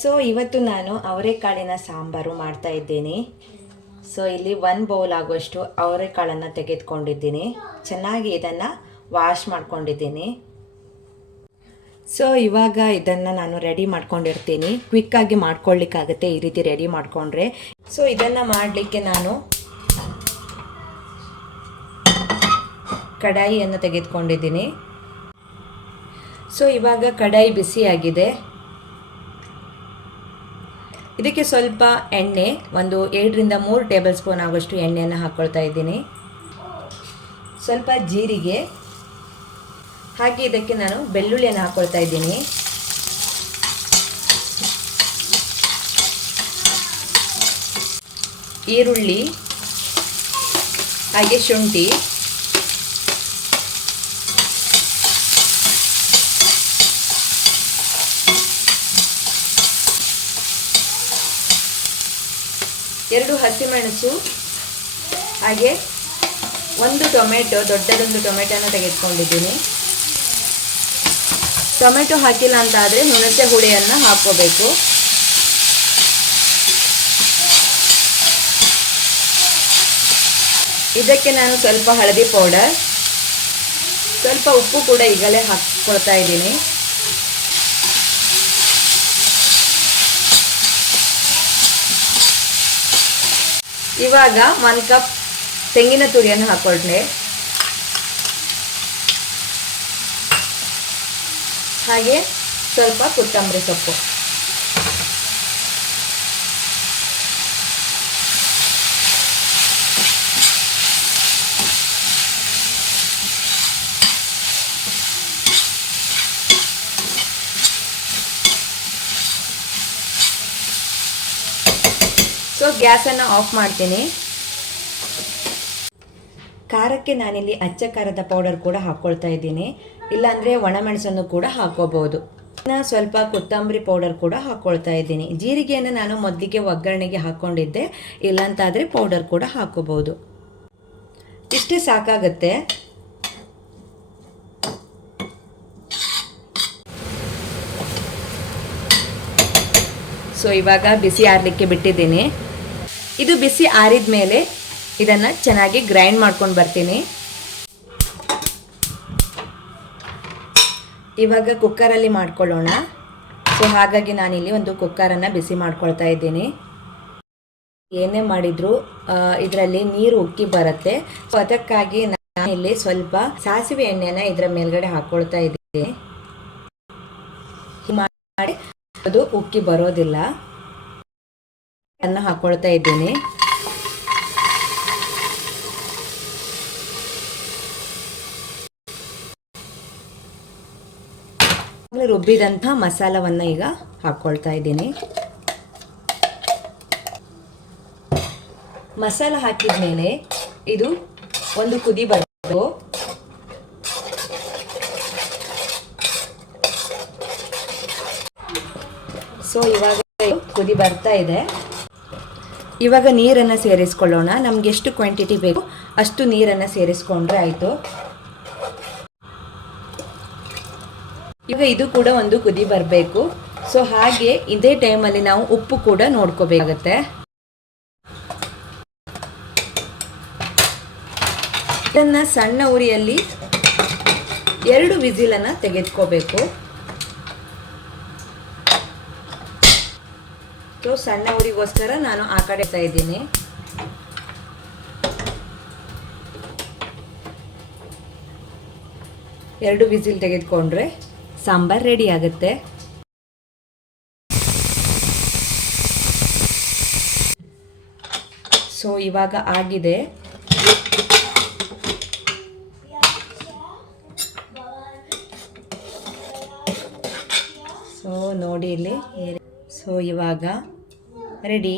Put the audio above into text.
So ಇವತ್ತು ನಾನು ಅವರೆಕಾಳಿನ ಸಾಂಬಾರು ಮಾಡ್ತಾ ಇದ್ದೀನಿ. ಸೊ ಇಲ್ಲಿ ಒಂದು ಬೌಲ್ ಆಗುವಷ್ಟು ಅವರೆಕಾಳನ್ನು ತೆಗೆದುಕೊಂಡಿದ್ದೀನಿ. ಚೆನ್ನಾಗಿ ಇದನ್ನು ವಾಶ್ ಮಾಡ್ಕೊಂಡಿದ್ದೀನಿ. ಸೊ ಇವಾಗ ಇದನ್ನು ನಾನು ರೆಡಿ ಮಾಡ್ಕೊಂಡಿರ್ತೀನಿ. ಕ್ವಿಕ್ಕಾಗಿ ಮಾಡ್ಕೊಳ್ಳಿಕ್ಕಾಗತ್ತೆ ಈ ರೀತಿ ರೆಡಿ ಮಾಡಿಕೊಂಡ್ರೆ. ಸೊ ಇದನ್ನು ಮಾಡಲಿಕ್ಕೆ ನಾನು ಕಡಾಯಿಯನ್ನು ತೆಗೆದುಕೊಂಡಿದ್ದೀನಿ. ಸೊ ಇವಾಗ ಕಡಾಯಿ ಬಿಸಿಯಾಗಿದೆ. ಇದಕ್ಕೆ ಸ್ವಲ್ಪ ಎಣ್ಣೆ, ಒಂದು ಎರಡರಿಂದ ಮೂರು ಟೇಬಲ್ ಸ್ಪೂನ್ ಆಗುವಷ್ಟು ಎಣ್ಣೆಯನ್ನು ಹಾಕ್ಕೊಳ್ತಾ ಇದ್ದೀನಿ. ಸ್ವಲ್ಪ ಜೀರಿಗೆ, ಹಾಗೆ ಇದಕ್ಕೆ ನಾನು ಬೆಳ್ಳುಳ್ಳಿಯನ್ನು ಹಾಕ್ಕೊಳ್ತಾ ಇದ್ದೀನಿ. ಈರುಳ್ಳಿ, ಹಾಗೆ ಶುಂಠಿ. ಎರಡು ಹಸಿಮೆಣಸು ಹಾಗೆ ಒಂದು ಟೊಮೆಟೊ, ದೊಡ್ಡದೊಂದು ಟೊಮೆಟೊನ ತೆಗೆದುಕೊಂಡಿದ್ದೀನಿ. ಟೊಮೆಟೊ ಹಾಕಿಲ್ಲ ಅಂತ ಆದರೆ ಹುಳಿಯನ್ನು ಹಾಕೋಬೇಕು ಇದಕ್ಕೆ ನಾನು ಸ್ವಲ್ಪ ಹಳದಿ ಪೌಡರ್. ಸ್ವಲ್ಪ ಉಪ್ಪು ಕೂಡ ಈಗಲೇ ಹಾಕ್ಕೊಳ್ತಾ ಇದ್ದೀನಿ. ಇವಾಗ ಒಂದು ಕಪ್ ತೆಂಗಿನ ತುರಿಯನ್ನು ಹಾಕ್ಕೊಂಡೆ ಹಾಗೆ ಸ್ವಲ್ಪ ಕೊತ್ತಂಬರಿ ಸೊಪ್ಪು. ಗ್ಯಾಸನ್ನು ಆಫ್ ಮಾಡ್ತೀನಿ. ಖಾರಕ್ಕೆ ನಾನಿಲ್ಲಿ ಅಚ್ಚ ಖಾರದ ಪೌಡರ್ ಕೂಡ ಹಾಕ್ಕೊಳ್ತಾ ಇದ್ದೀನಿ. ಇಲ್ಲಾಂದರೆ ಒಣಮೆಣಸನ್ನು ಕೂಡ ಹಾಕೋಬಹುದು. ಸ್ವಲ್ಪ ಕೊತ್ತಂಬರಿ ಪೌಡರ್ ಕೂಡ ಹಾಕ್ಕೊಳ್ತಾ ಇದ್ದೀನಿ. ಜೀರಿಗೆಯನ್ನು ನಾನು ಮೊದಲಿಗೆ ಒಗ್ಗರಣೆಗೆ ಹಾಕ್ಕೊಂಡಿದ್ದೆ ಇಲ್ಲಾಂತಾದರೆ ಪೌಡರ್ ಕೂಡ ಹಾಕೋಬಹುದು. ಇಷ್ಟೇ ಸಾಕಾಗುತ್ತೆ. ಸೊ ಇವಾಗ ಬಿಸಿ ಆರಲಿಕ್ಕೆ ಬಿಟ್ಟಿದ್ದೀನಿ. ಇದು ಬಿಸಿ ಆರಿದ ಮೇಲೆ ಇದನ್ನು ಚೆನ್ನಾಗಿ ಗ್ರೈಂಡ್ ಮಾಡ್ಕೊಂಡು ಬರ್ತೀನಿ. ಇವಾಗ ಕುಕ್ಕರಲ್ಲಿ ಮಾಡ್ಕೊಳ್ಳೋಣ. ಸೊ ಹಾಗಾಗಿ ನಾನಿಲ್ಲಿ ಒಂದು ಕುಕ್ಕರನ್ನು ಬಿಸಿ ಮಾಡ್ಕೊಳ್ತಾ ಇದ್ದೀನಿ. ಏನೇ ಮಾಡಿದರೂ ಇದರಲ್ಲಿ ನೀರು ಉಕ್ಕಿ ಬರುತ್ತೆ. ಸೊ ಅದಕ್ಕಾಗಿ ನಾನಿಲ್ಲಿ ಸ್ವಲ್ಪ ಸಾಸಿವೆ ಎಣ್ಣೆನ ಇದರ ಮೇಲ್ಗಡೆ ಹಾಕ್ಕೊಳ್ತಾ ಇದ್ದೀನಿ. ಮಾಡಿ ಅದು ಉಕ್ಕಿ ಬರೋದಿಲ್ಲ. ಅನ್ನ ಹಾಕ್ಕೊಳ್ತಾ ಇದ್ದೇನೆ. ರುಬ್ಬಿದಂಥ ಮಸಾಲವನ್ನು ಈಗ ಹಾಕ್ಕೊಳ್ತಾ ಇದ್ದೀನಿ. ಮಸಾಲ ಹಾಕಿದ ಮೇಲೆ ಇದು ಒಂದು ಕುದಿ ಬರಬೇಕು. ಸೊ ಇವಾಗ ಕುದಿ ಬರ್ತಾ ಇದೆ. ಇವಾಗ ನೀರನ್ನು ಸೇರಿಸ್ಕೊಳ್ಳೋಣ. ನಮ್ಗೆ ಎಷ್ಟು ಕ್ವಾಂಟಿಟಿ ಬೇಕು ಅಷ್ಟು ನೀರನ್ನು ಸೇರಿಸ್ಕೊಂಡ್ರೆ ಆಯಿತು. ಈಗ ಇದು ಕೂಡ ಒಂದು ಕುದಿ ಬರಬೇಕು. ಸೊ ಹಾಗೆ ಇದೇ ಟೈಮಲ್ಲಿ ನಾವು ಉಪ್ಪು ಕೂಡ ನೋಡ್ಕೋಬೇಕಾಗತ್ತೆ. ಇದನ್ನು ಸಣ್ಣ ಉರಿಯಲ್ಲಿ ಎರಡು ವಿಸಿಲನ್ನು ತೆಗೆದುಕೋಬೇಕು. ಸೊ ಸಣ್ಣ ಊರಿಗೋಸ್ಕರ ನಾನು ಆ ಕಡೆ ಇದ್ದೀನಿ. ಎರಡು ವಿಸಿಲ್ ತೆಗೆದುಕೊಂಡ್ರೆ ಸಾಂಬಾರ್ ರೆಡಿ ಆಗುತ್ತೆ. ಸೊ ಇವಾಗ ಆಗಿದೆ. ಸೊ ನೋಡಿ ಇಲ್ಲಿ ಸೊ ಇವಾಗ ರೆಡಿ